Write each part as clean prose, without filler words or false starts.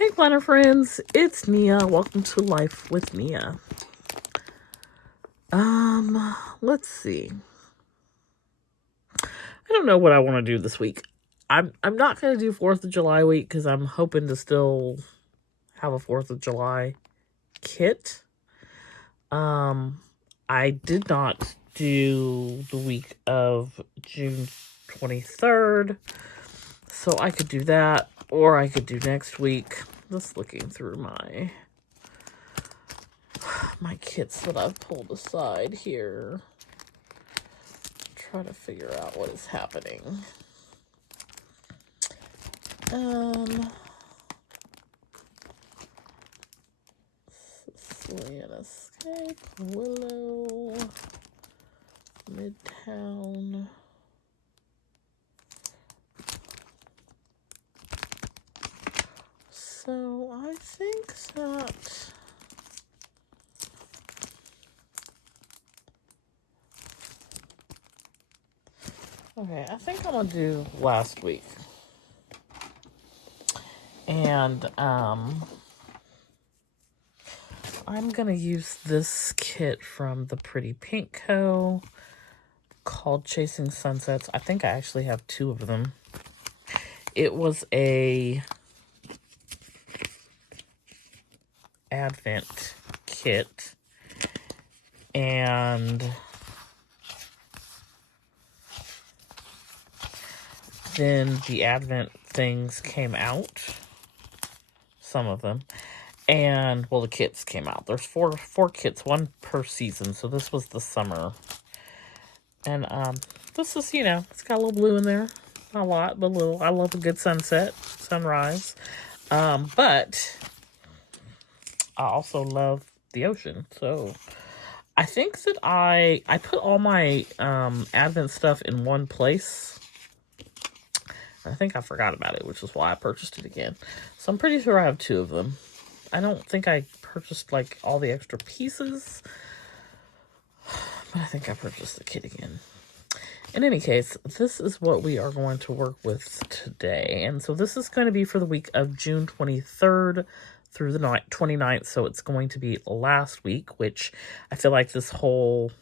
Hey planner friends, it's Nia. Welcome to Life with Nia. Let's see. I don't know what I want to do this week. I'm not going to do 4th of July week because I'm hoping to still have a 4th of July kit. I did not do the week of June 23rd, so I could do that, or I could do next week. Just looking through my kits that I've pulled aside here. Try to figure out what is happening. Sicilian Escape, Willow, Midtown. So I think that I think I'm gonna do last week. And I'm gonna use this kit from the Pretty Pink Co. called Chasing Sunsets. I think I actually have 2 of them. It was a Advent kit, and then the Advent things came out, some of them, and well, the kits came out. There's four kits, 1 per season, so this was the summer. And this is, it's got a little blue in there. Not a lot, but a little. I love a good sunset, sunrise. But I also love the ocean. So I think that I put all my Advent stuff in one place. I think I forgot about it, which is why I purchased it again. So I'm pretty sure I have 2 of them. I don't think I purchased like all the extra pieces, but I think I purchased the kit again. In any case, this is what we are going to work with today. And so this is going to be for the week of June 23rd through the 29th. So it's going to be last week, which I feel like this whole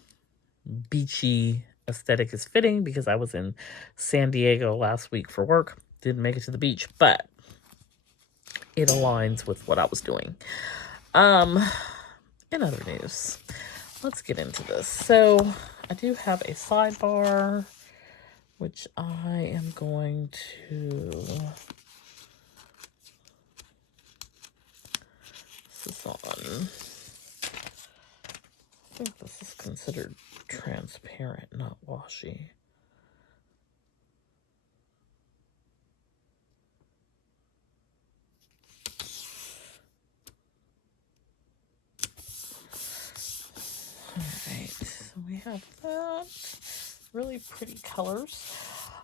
beachy aesthetic is fitting because I was in San Diego last week for work. Didn't make it to the beach, but it aligns with what I was doing. In other news, let's get into this. So I do have a sidebar, which I am going to, this is on, I think this is considered transparent, not washy. Alright, so we have that. Really pretty colors.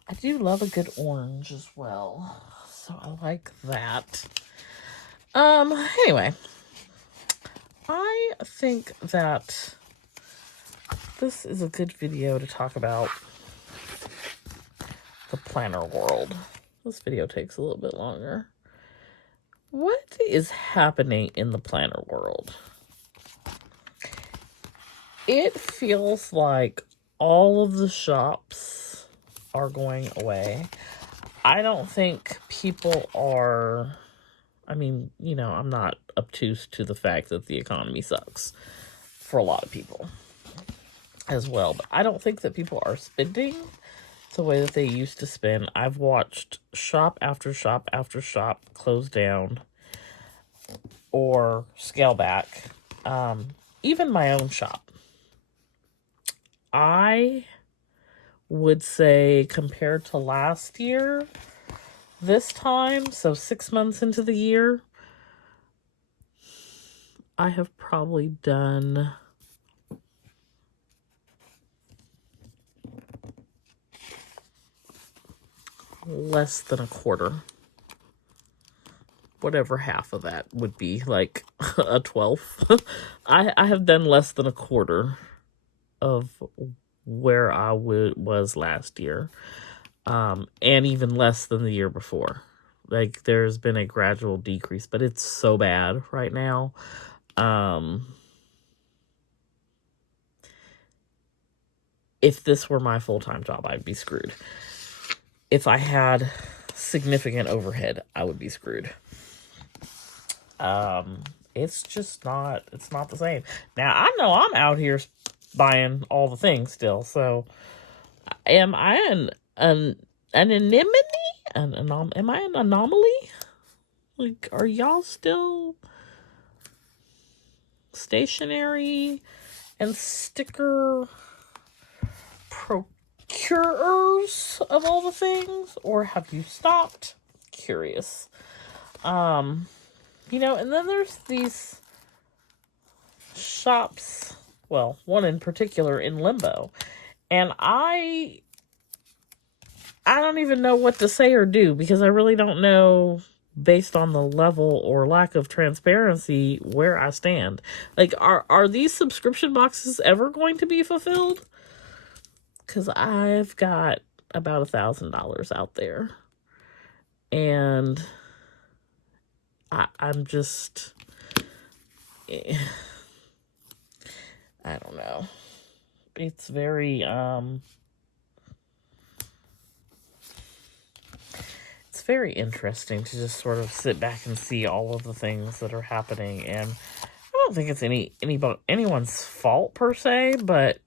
I do love a good orange as well, so I like that. Anyway, I think that this is a good video to talk about the planner world. This video takes a little bit longer. What is happening in the planner world? It feels like all of the shops are going away. I don't think people are, I'm not obtuse to the fact that the economy sucks for a lot of people as well. But I don't think that people are spending the way that they used to spend. I've watched shop after shop after shop close down or scale back. Even my own shop. I would say compared to last year, this time, so 6 months into the year, I have probably done less than a quarter. Whatever half of that would be, like a 12th. I have done less than a quarter of where I was last year, and even less than the year before. Like, there's been a gradual decrease, but it's so bad right now. If this were my full-time job, I'd be screwed. If I had significant overhead, I would be screwed. It's just not, it's not the same. Now, I know I'm out here buying all the things still, so am I an anemone? Am I an anomaly? Like, are y'all still stationery and sticker procurers of all the things, or have you stopped? Curious. You know, and then there's these shops, well, one in particular in Limbo, and I don't even know what to say or do, because I really don't know, based on the level or lack of transparency, where I stand. Like, are these subscription boxes ever going to be fulfilled? Because I've got about $1,000 out there, and I'm just, I don't know. It's very, it's very interesting to just sort of sit back and see all of the things that are happening. And I don't think it's anyone's fault per se, but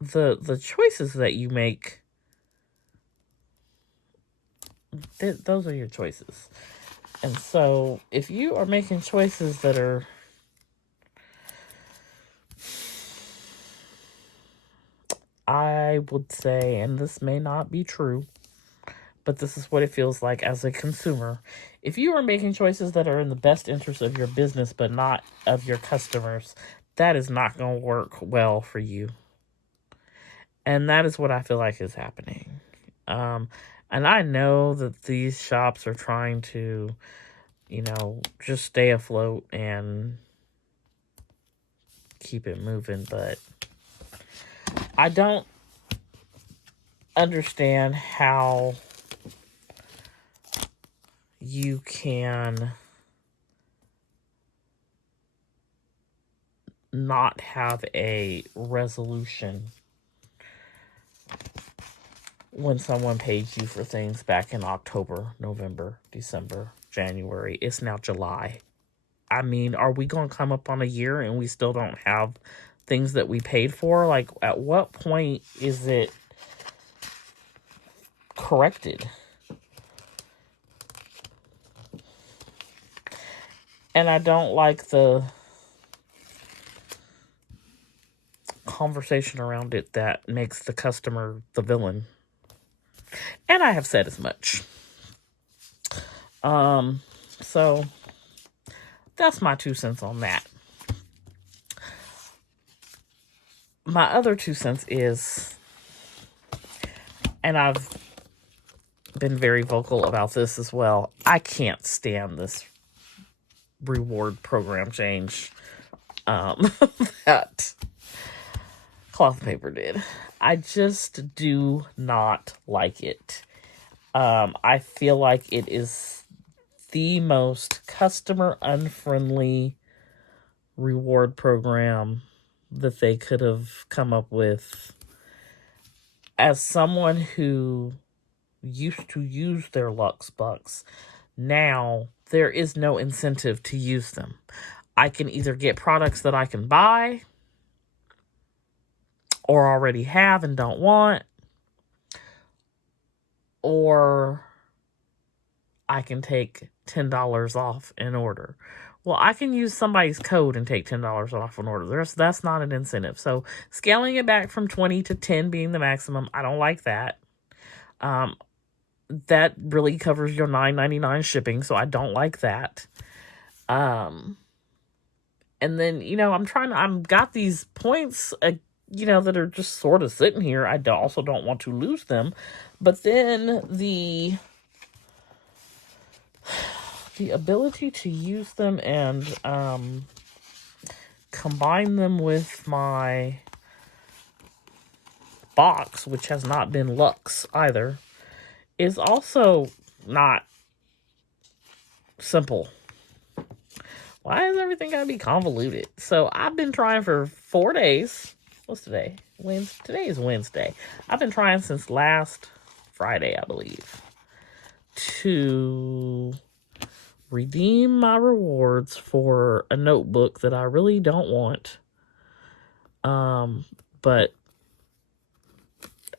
the choices that you make, those are your choices. And so if you are making choices that are, I would say, and this may not be true, but this is what it feels like as a consumer. If you are making choices that are in the best interest of your business but not of your customers, that is not going to work well for you. And that is what I feel like is happening. And I know that these shops are trying to, you know, just stay afloat and keep it moving, but I don't understand how you can not have a resolution when someone paid you for things back in October, November, December, January. It's now July. I mean, are we going to come up on a year and we still don't have things that we paid for? Like, at what point is it corrected? And I don't like the conversation around it that makes the customer the villain. And I have said as much. So that's my 2 cents on that. My other 2 cents is, and I've been very vocal about this as well, I can't stand this reward program change that Cloth Paper did. I just do not like it. I feel like it is the most customer unfriendly reward program that they could have come up with. As someone who used to use their Lux Bucks, now there is no incentive to use them. I can either get products that I can buy or already have and don't want, or I can take $10 off an order. Well, I can use somebody's code and take $10 off an order. That's not an incentive. So scaling it back from 20 to 10 being the maximum, I don't like that. That really covers your $9.99 shipping, so I don't like that. And then, you know, I've got these points, you know, that are just sort of sitting here. I also don't want to lose them. But then the ability to use them and combine them with my box, which has not been Lux either, is also not simple. Why is everything gotta be convoluted? So I've been trying for 4 days. What's today? Today is Wednesday. I've been trying since last Friday, I believe, to redeem my rewards for a notebook that I really don't want. But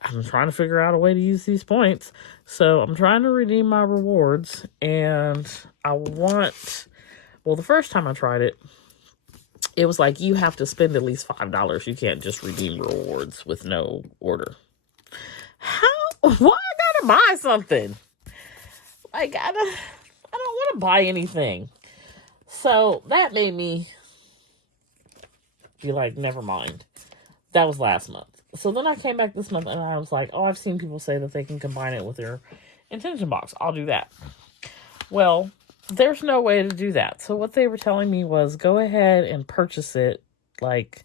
I'm trying to figure out a way to use these points. So I'm trying to redeem my rewards, and the first time I tried it, it was like you have to spend at least $5. You can't just redeem rewards with no order. How? Why I gotta buy something? Like, I don't want to buy anything. So that made me be like, never mind. That was last month. So then I came back this month and I was like, oh, I've seen people say that they can combine it with their intention box. I'll do that. Well, there's no way to do that. So what they were telling me was go ahead and purchase it like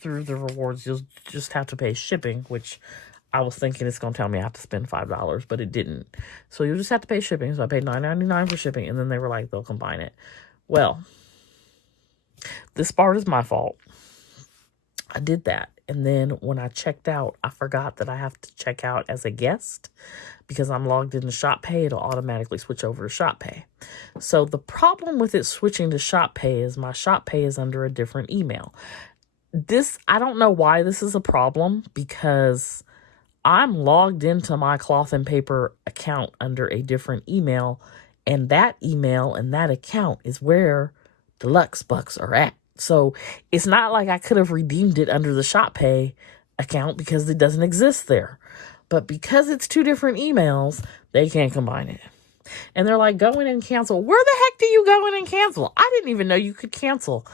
through the rewards. You'll just have to pay shipping, which I was thinking it's going to tell me I have to spend $5, but it didn't. So you'll just have to pay shipping. So I paid $9.99 for shipping, and then they were like, they'll combine it. Well, this part is my fault. I did that. And then when I checked out, I forgot that I have to check out as a guest because I'm logged into Shop Pay. It'll automatically switch over to Shop Pay. So the problem with it switching to Shop Pay is my Shop Pay is under a different email. I don't know why this is a problem because I'm logged into my Cloth and Paper account under a different email, and that email and that account is where Deluxe Bucks are at. So it's not like I could have redeemed it under the Shop Pay account because it doesn't exist there. But because it's two different emails, they can't combine it. And they're like, go in and cancel. Where the heck do you go in and cancel? I didn't even know you could cancel.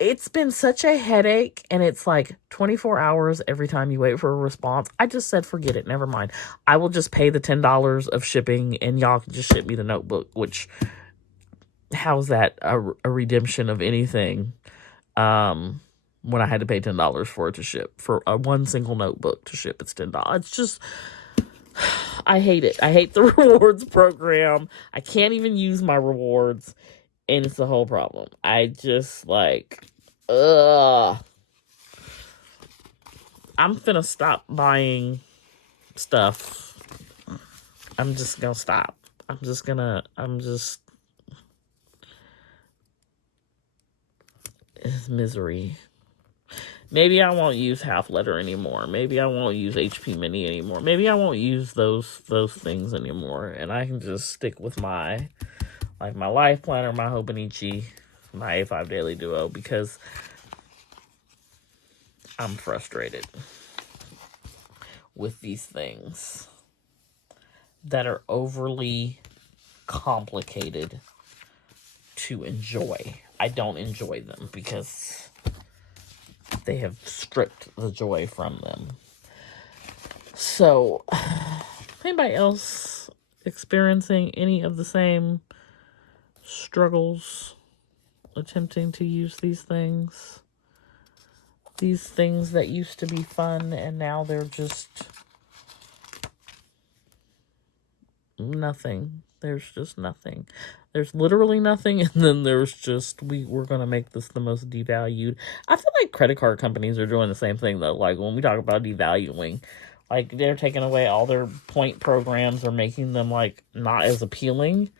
It's been such a headache, and it's like 24 hours every time you wait for a response. I just said, forget it. Never mind. I will just pay the $10 of shipping, and y'all can just ship me the notebook, which, how's that a redemption of anything? When I had to pay $10 for it to ship, for one single notebook to ship, it's $10. It's just, I hate it. I hate the rewards program. I can't even use my rewards, and it's the whole problem. I just like, I'm finna stop buying stuff. I'm just gonna stop. It's misery. Maybe I won't use Half Letter anymore. Maybe I won't use HP Mini anymore. Maybe I won't use those things anymore. And I can just stick with my Life Planner, my Hobonichi, my A5 Daily Duo, because I'm frustrated with these things that are overly complicated to enjoy. I don't enjoy them because they have stripped the joy from them. So, anybody else experiencing any of the same struggles attempting to use these things? These things that used to be fun and now they're just nothing. There's just nothing. There's literally nothing, and then there's just, we're going to make this the most devalued. I feel like credit card companies are doing the same thing, though. Like, when we talk about devaluing, like, they're taking away all their point programs or making them, like, not as appealing.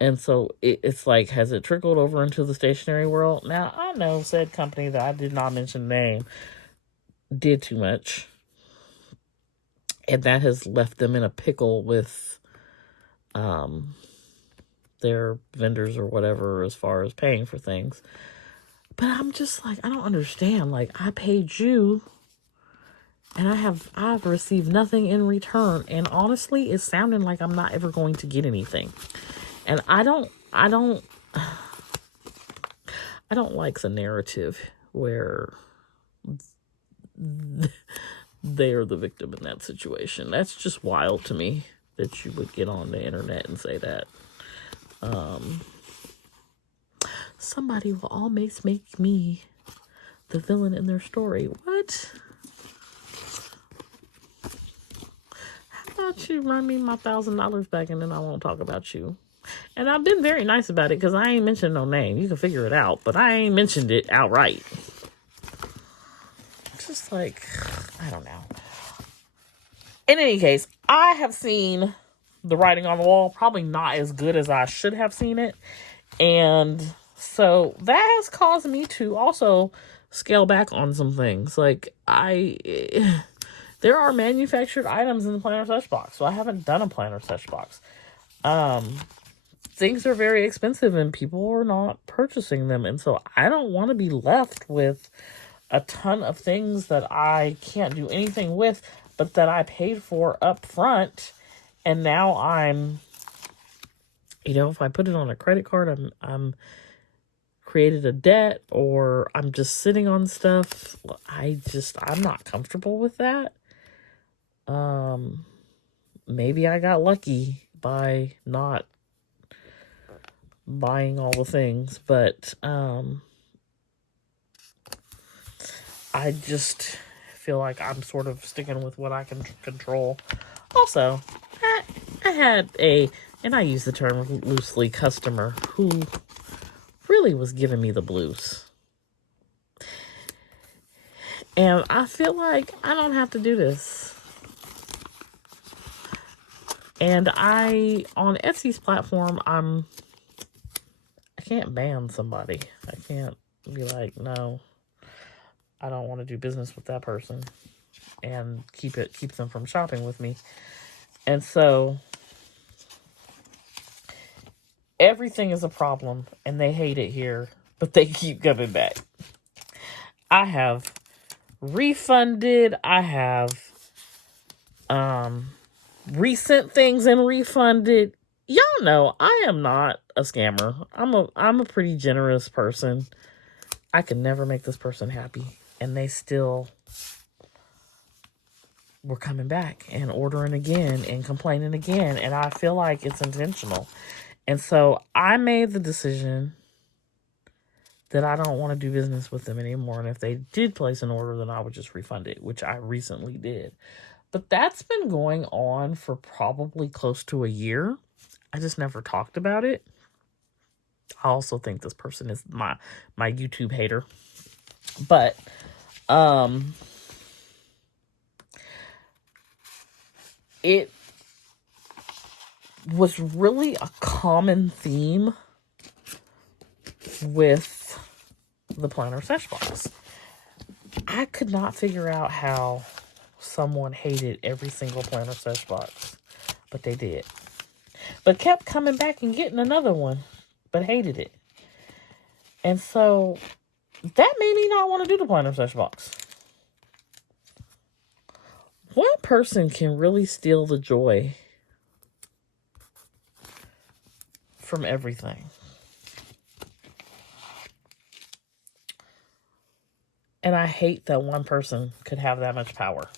And so, it's like, has it trickled over into the stationery world? Now, I know said company that I did not mention the name did too much. And that has left them in a pickle with their vendors or whatever as far as paying for things. But I'm just like, I don't understand. Like, I paid you and I've received nothing in return. And honestly, it's sounding like I'm not ever going to get anything. And I don't like the narrative where they are the victim in that situation. That's just wild to me that you would get on the internet and say that. Somebody will always make me the villain in their story. What? How about you? Run me my $1,000 back and then I won't talk about you. And I've been very nice about it because I ain't mentioned no name. You can figure it out, but I ain't mentioned it outright. Just like, I don't know. In any case, I have seen the writing on the wall, probably not as good as I should have seen it. And so that has caused me to also scale back on some things. Like, there are manufactured items in the planner sesh box, so I haven't done a planner sesh box. Things are very expensive and people are not purchasing them. And so I don't want to be left with a ton of things that I can't do anything with, but that I paid for up front. And now I'm, if I put it on a credit card, I'm created a debt, or I'm just sitting on stuff. I'm not comfortable with that. Maybe I got lucky by not buying all the things, but I just feel like I'm sort of sticking with what I can control. Also, I had and I use the term loosely, customer who really was giving me the blues. And I feel like I don't have to do this. And on Etsy's platform, I can't ban somebody. I can't be like, no, I don't want to do business with that person and keep them from shopping with me. And so everything is a problem and they hate it here, but they keep coming back. I have refunded. I have resent things and refunded. Y'all know I am not a scammer. I'm a pretty generous person. I could never make this person happy, and they still were coming back and ordering again and complaining again, and I feel like it's intentional. And so I made the decision that I don't want to do business with them anymore, and if they did place an order, then I would just refund it, which I recently did. But that's been going on for probably close to a year. I just never talked about it. I also think this person is my YouTube hater. But it was really a common theme with the planner sesh box. I could not figure out how someone hated every single planner sesh box, but they did. But kept coming back and getting another one, but hated it. And so that made me not want to do the planner sesh box. One person can really steal the joy from everything. And I hate that one person could have that much power.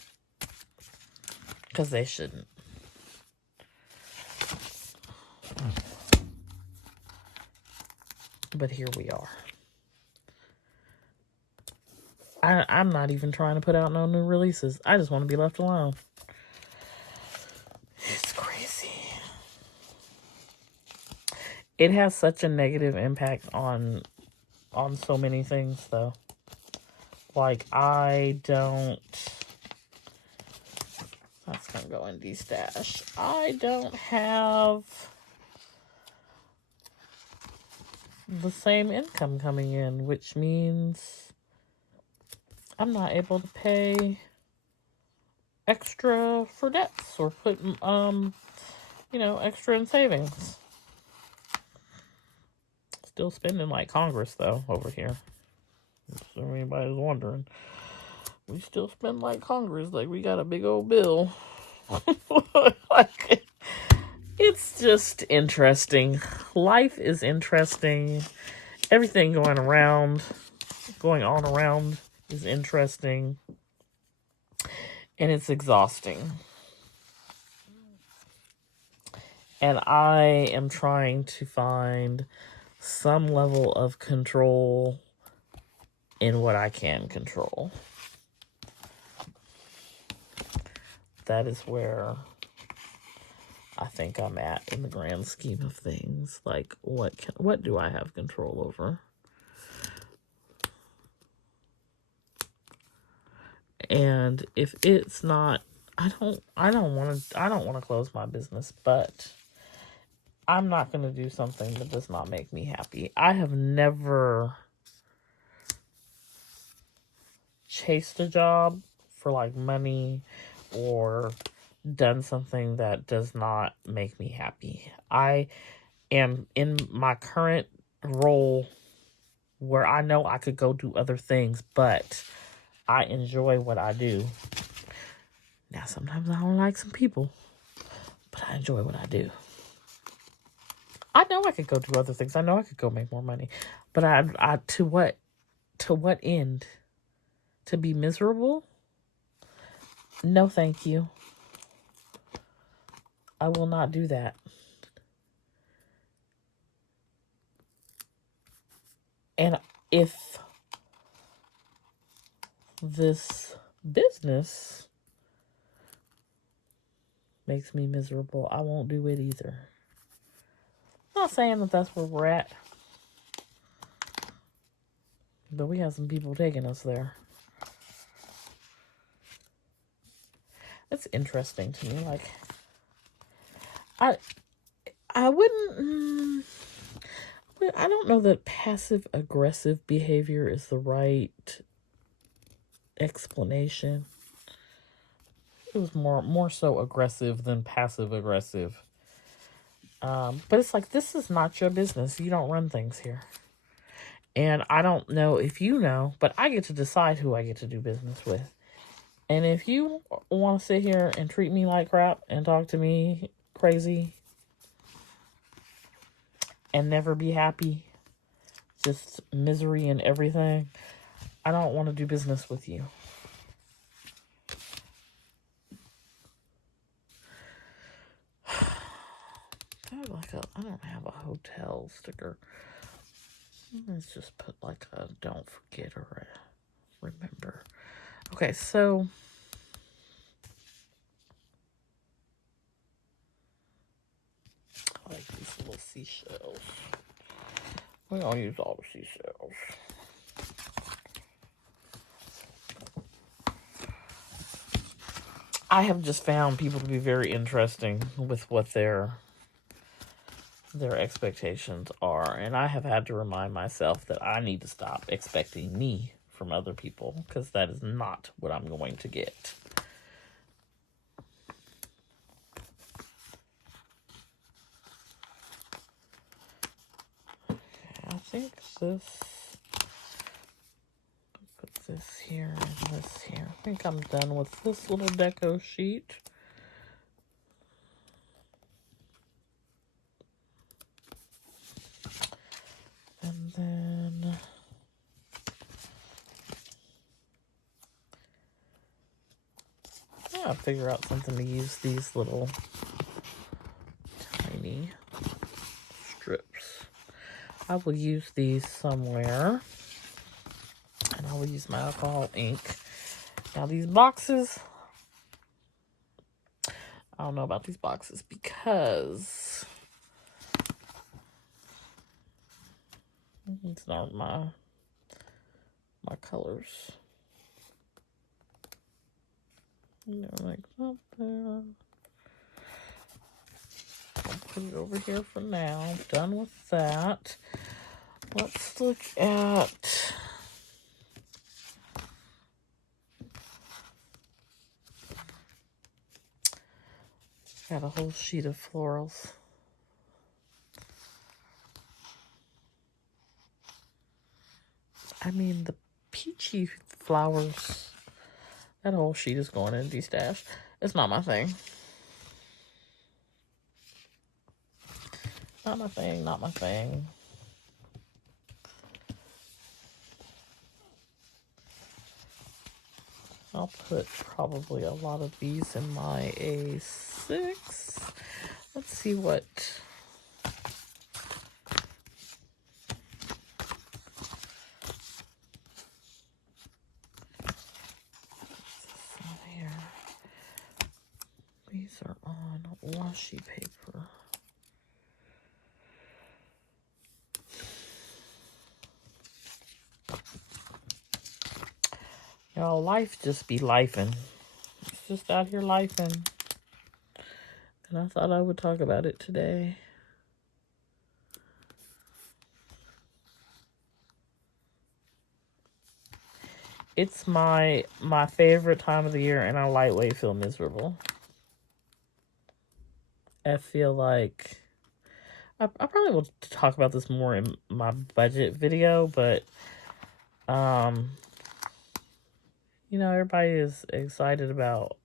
Because they shouldn't. But here we are. I'm not even trying to put out no new releases. I just want to be left alone. It's crazy. It has such a negative impact on so many things, though. Like, that's going to go in de-stash. I don't have the same income coming in, which means I'm not able to pay extra for debts or put, extra in savings. Still spending like Congress, though, over here. So anybody's wondering, we still spend like Congress, like we got a big old bill. Like, it's just interesting. Life is interesting. Everything going on around is interesting. And it's exhausting. And I am trying to find some level of control in what I can control. That is where I think I'm at in the grand scheme of things. Like, what do I have control over? And if it's not, I don't want to close my business, but I'm not going to do something that does not make me happy. I have never chased a job for like money or done something that does not make me happy. I am in my current role where I know I could go do other things, but I enjoy what I do. Now, sometimes I don't like some people, but I enjoy what I do. I know I could go do other things. I know I could go make more money, but I to what end? To be miserable? No, thank you. I will not do that. And if this business makes me miserable, I won't do it either. I'm not saying that that's where we're at, but we have some people taking us there. It's interesting to me. Like, I wouldn't. I don't know that passive aggressive behavior is the right explanation. It was more so aggressive than passive aggressive. But it's like, this is not your business. You don't run things here. And I don't know if you know, but I get to decide who I get to do business with. And if you want to sit here and treat me like crap and talk to me crazy and never be happy, just misery and everything, I don't want to do business with you. I don't have a hotel sticker. Let's just put like a don't forget or a remember. Okay, so I like these little seashells. We don't use all the seashells. I have just found people to be very interesting with what their expectations are, and I have had to remind myself that I need to stop expecting me from other people, because that is not what I'm going to get. Okay, I think put this here and this here. I think I'm done with this little deco sheet. And then I'll figure out something to use these little tiny strips. I will use these somewhere. And I will use my alcohol ink. Now these boxes, I don't know about these boxes because it's not my colors. You know, like up there. I'll put it over here for now. Done with that. Let's look at got a whole sheet of florals. I mean, the peachy flowers, that whole sheet is going in de-stash. It's not my thing. Not my thing, not my thing. I'll put probably a lot of these in my A6. Let's see what... These are on washi paper. Oh, life just be lifing. It's just out here lifing. And I thought I would talk about it today. It's my favorite time of the year, and I lightweight feel miserable. I feel like I probably will talk about this more in my budget video, but you know, everybody is excited about,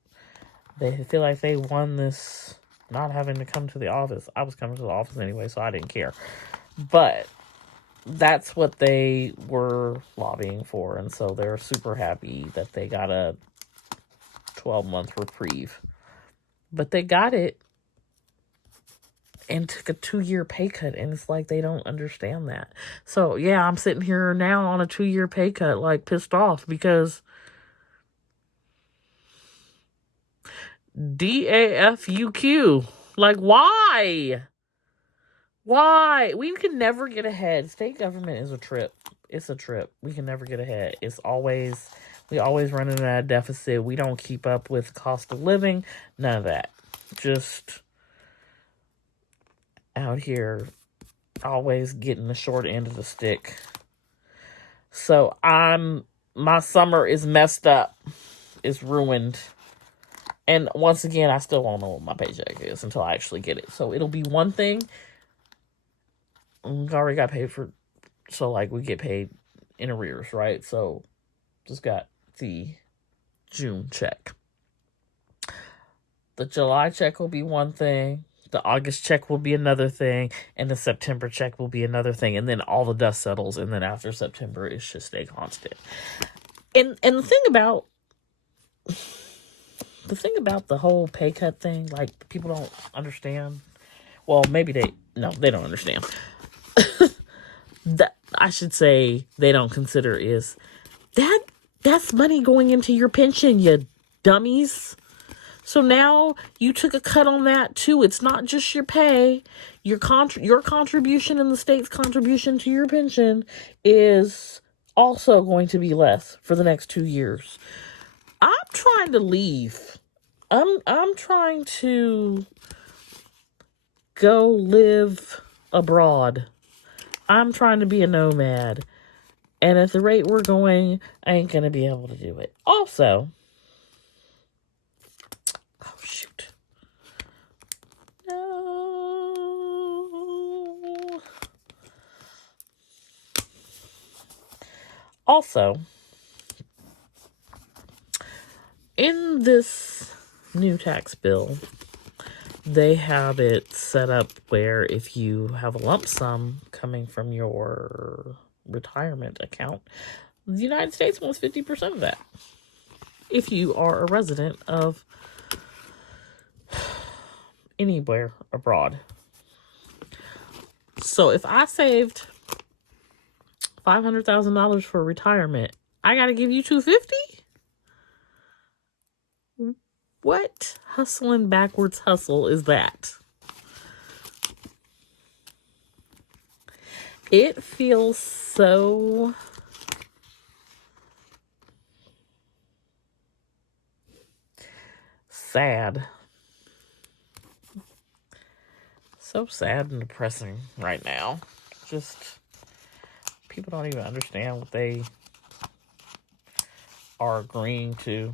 they feel like they won this not having to come to the office. I was coming to the office anyway, so I didn't care. But that's what they were lobbying for, and so they're super happy that they got a 12-month reprieve. But they got it and took a 2-year pay cut, and it's like they don't understand that. So yeah, I'm sitting here now on a 2-year pay cut, like pissed off, because DAFUQ. Like, why? Why? We can never get ahead. State government is a trip. It's a trip. We can never get ahead. We always run into a deficit. We don't keep up with cost of living. None of that. Just out here always getting the short end of the stick. So my summer is messed up. It's ruined. And once again, I still won't know what my paycheck is until I actually get it. So it'll be one thing. We already got paid for, so like we get paid in arrears, right? So just got the June check. The July check will be one thing. The August check will be another thing. And the September check will be another thing. And then all the dust settles. And then after September, it should stay constant. And the thing about the whole pay cut thing, like, people don't understand. Well, maybe they don't understand. That I should say they don't consider is that's money going into your pension, you dummies. So now you took a cut on that too. It's not just your pay. Your contribution and the state's contribution to your pension is also going to be less for the next 2 years. I'm trying to leave. I'm trying to go live abroad. I'm trying to be a nomad. And at the rate we're going, I ain't going to be able to do it. Also, oh, shoot. No. Also, in this new tax bill, they have it set up where if you have a lump sum coming from your retirement account, the United States wants 50% of that if you are a resident of anywhere abroad. So if I saved $500,000 for retirement, I got to give you $250? What hustling backwards hustle is that? It feels so sad. So sad and depressing right now. Just, people don't even understand what they are agreeing to.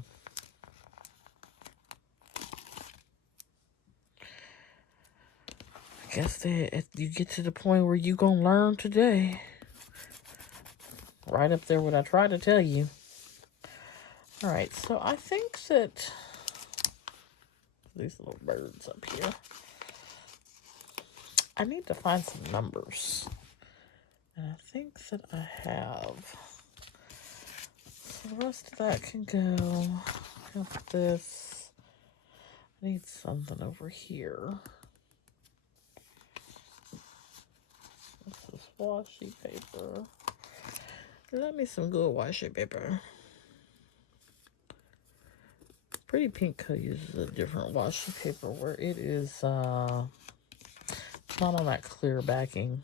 I guess you get to the point where you gonna learn today. Right up there what I tried to tell you. Alright, so I think that these little birds up here, I need to find some numbers. And I think that I have. So the rest of that can go. Got this. I need something over here. This is washi paper. Let me some good washi paper. Pretty Pink Co. uses a different washi paper where it is not on that clear backing.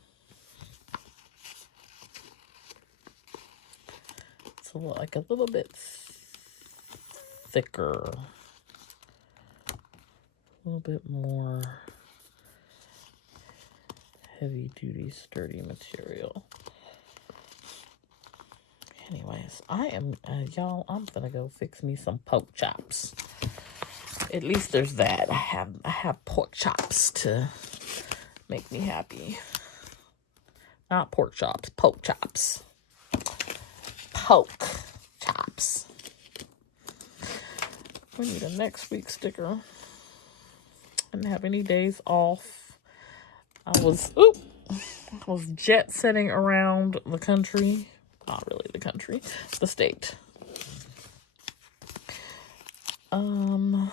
It's like a little bit thicker. A little bit more heavy-duty, sturdy material. Anyways, I am, y'all, I'm gonna go fix me some pork chops. At least there's that. I have pork chops to make me happy. Not pork chops, poke chops. Poke chops. We need a next week sticker. I didn't have any days off. I was jet setting around the country. Not really the country, the state. Okay,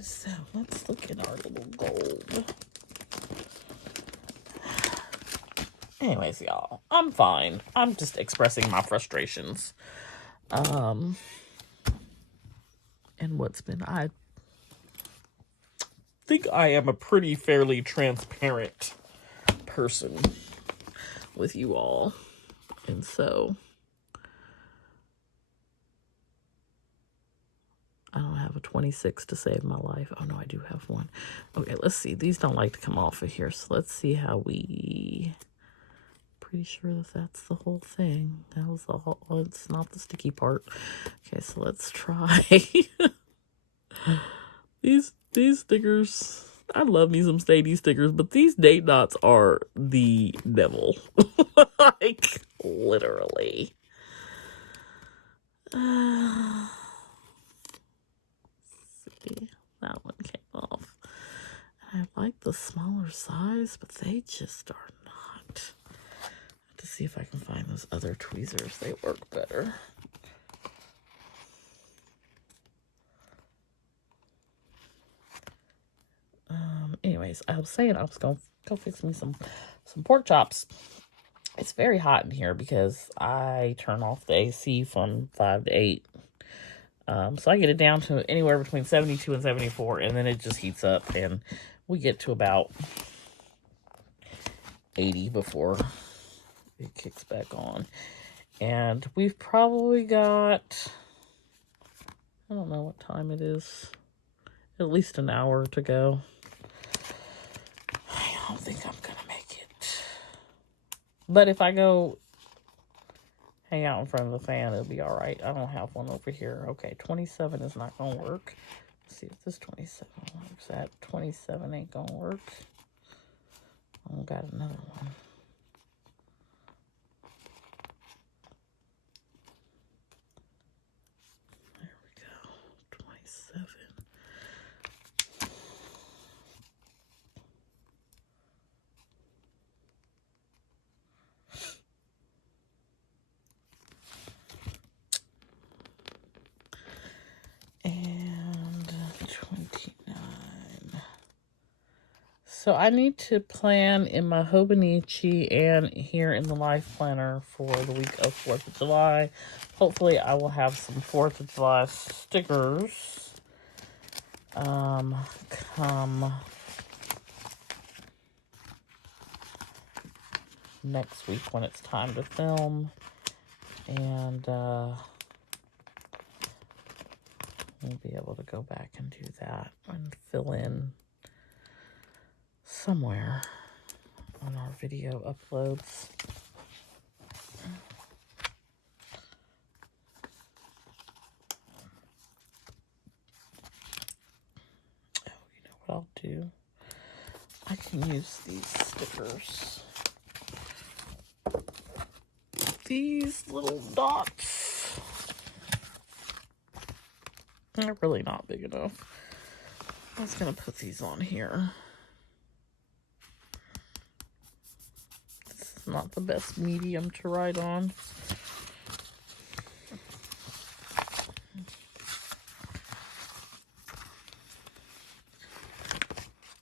so let's look at our little gold. Anyways, y'all, I'm fine. I'm just expressing my frustrations. And what's been, I think I am a pretty fairly transparent person with you all. And so I don't have a 26 to save my life. Oh no, I do have one. Okay, let's see. These don't like to come off of here. So let's see how we... Pretty sure that that's the whole thing. That was the whole... Oh, it's not the sticky part. Okay, so let's try. These stickers... I love me some Stady stickers, but these date dots are the devil. Like, literally. See, that one came off. I like the smaller size, but they just are not. I have to see if I can find those other tweezers. They work better. Anyways, I was saying I was going to go fix me some pork chops. It's very hot in here because I turn off the AC from 5 to 8. So I get it down to anywhere between 72 and 74, and then it just heats up, and we get to about 80 before it kicks back on. And we've probably got, I don't know what time it is, at least an hour to go. I don't think I'm gonna make it. But if I go hang out in front of the fan, it'll be all right. I don't have one over here. Okay, 27 is not gonna work. Let's see if this 27 works. That 27 ain't gonna work. I got another one. There we go. 27. And 29. So I need to plan in my Hobonichi and here in the Life Planner for the week of 4th of July. Hopefully I will have some 4th of July stickers come next week when it's time to film. And we'll be able to go back and do that and fill in somewhere on our video uploads. Oh, you know what I'll do? I can use these stickers. These little dots. They're really not big enough. I was gonna put these on here. This is not the best medium to write on.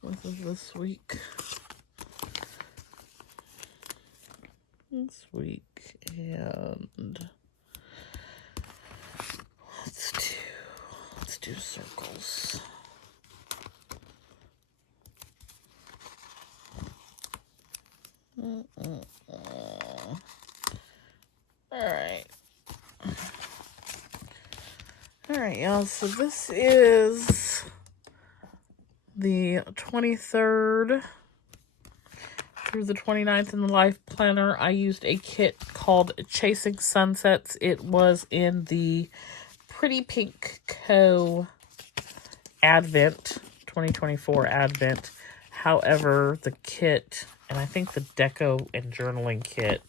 What is this week? This week, and let's do circles. All right. right, y'all. So this is the 23rd through the 29th in the Life Planner. I used a kit called Chasing Sunsets. It was in the Pretty Pink Co. Advent, 2024 Advent. However, the kit, and I think the Deco and Journaling kit,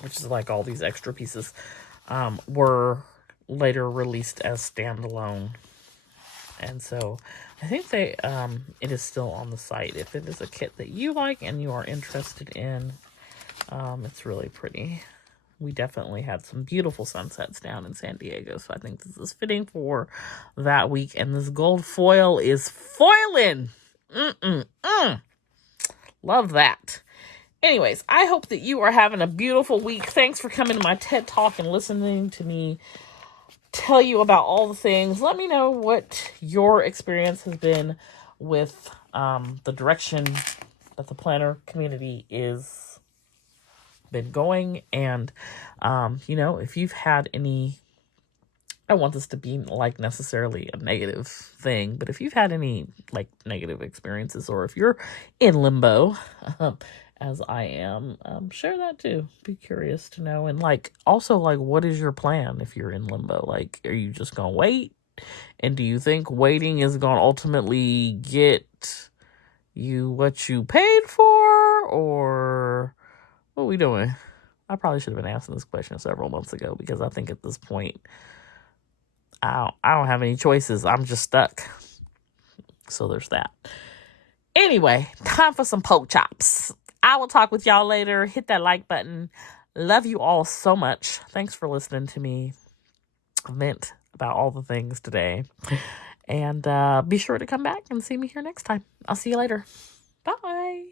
which is like all these extra pieces, were later released as standalone. And so I think it is still on the site. If it is a kit that you like and you are interested in, it's really pretty. We definitely had some beautiful sunsets down in San Diego, so I think this is fitting for that week. And this gold foil is foiling. Love that. Anyways, I hope that you are having a beautiful week. Thanks for coming to my TED Talk and listening to me tell you about all the things. Let me know what your experience has been with the direction that the planner community is been going. And, if you've had any, I don't want this to be like necessarily a negative thing, but if you've had any like negative experiences, or if you're in limbo, as I am, share that too. Be curious to know. And also what is your plan if you're in limbo? Like, are you just gonna wait? And do you think waiting is gonna ultimately get you what you paid for? Or what are we doing? I probably should have been asking this question several months ago, because I think at this point I don't have any choices. I'm just stuck. So there's that. Anyway, time for some pork chops. I will talk with y'all later. Hit that like button. Love you all so much. Thanks for listening to me vent about all the things today. And be sure to come back and see me here next time. I'll see you later. Bye.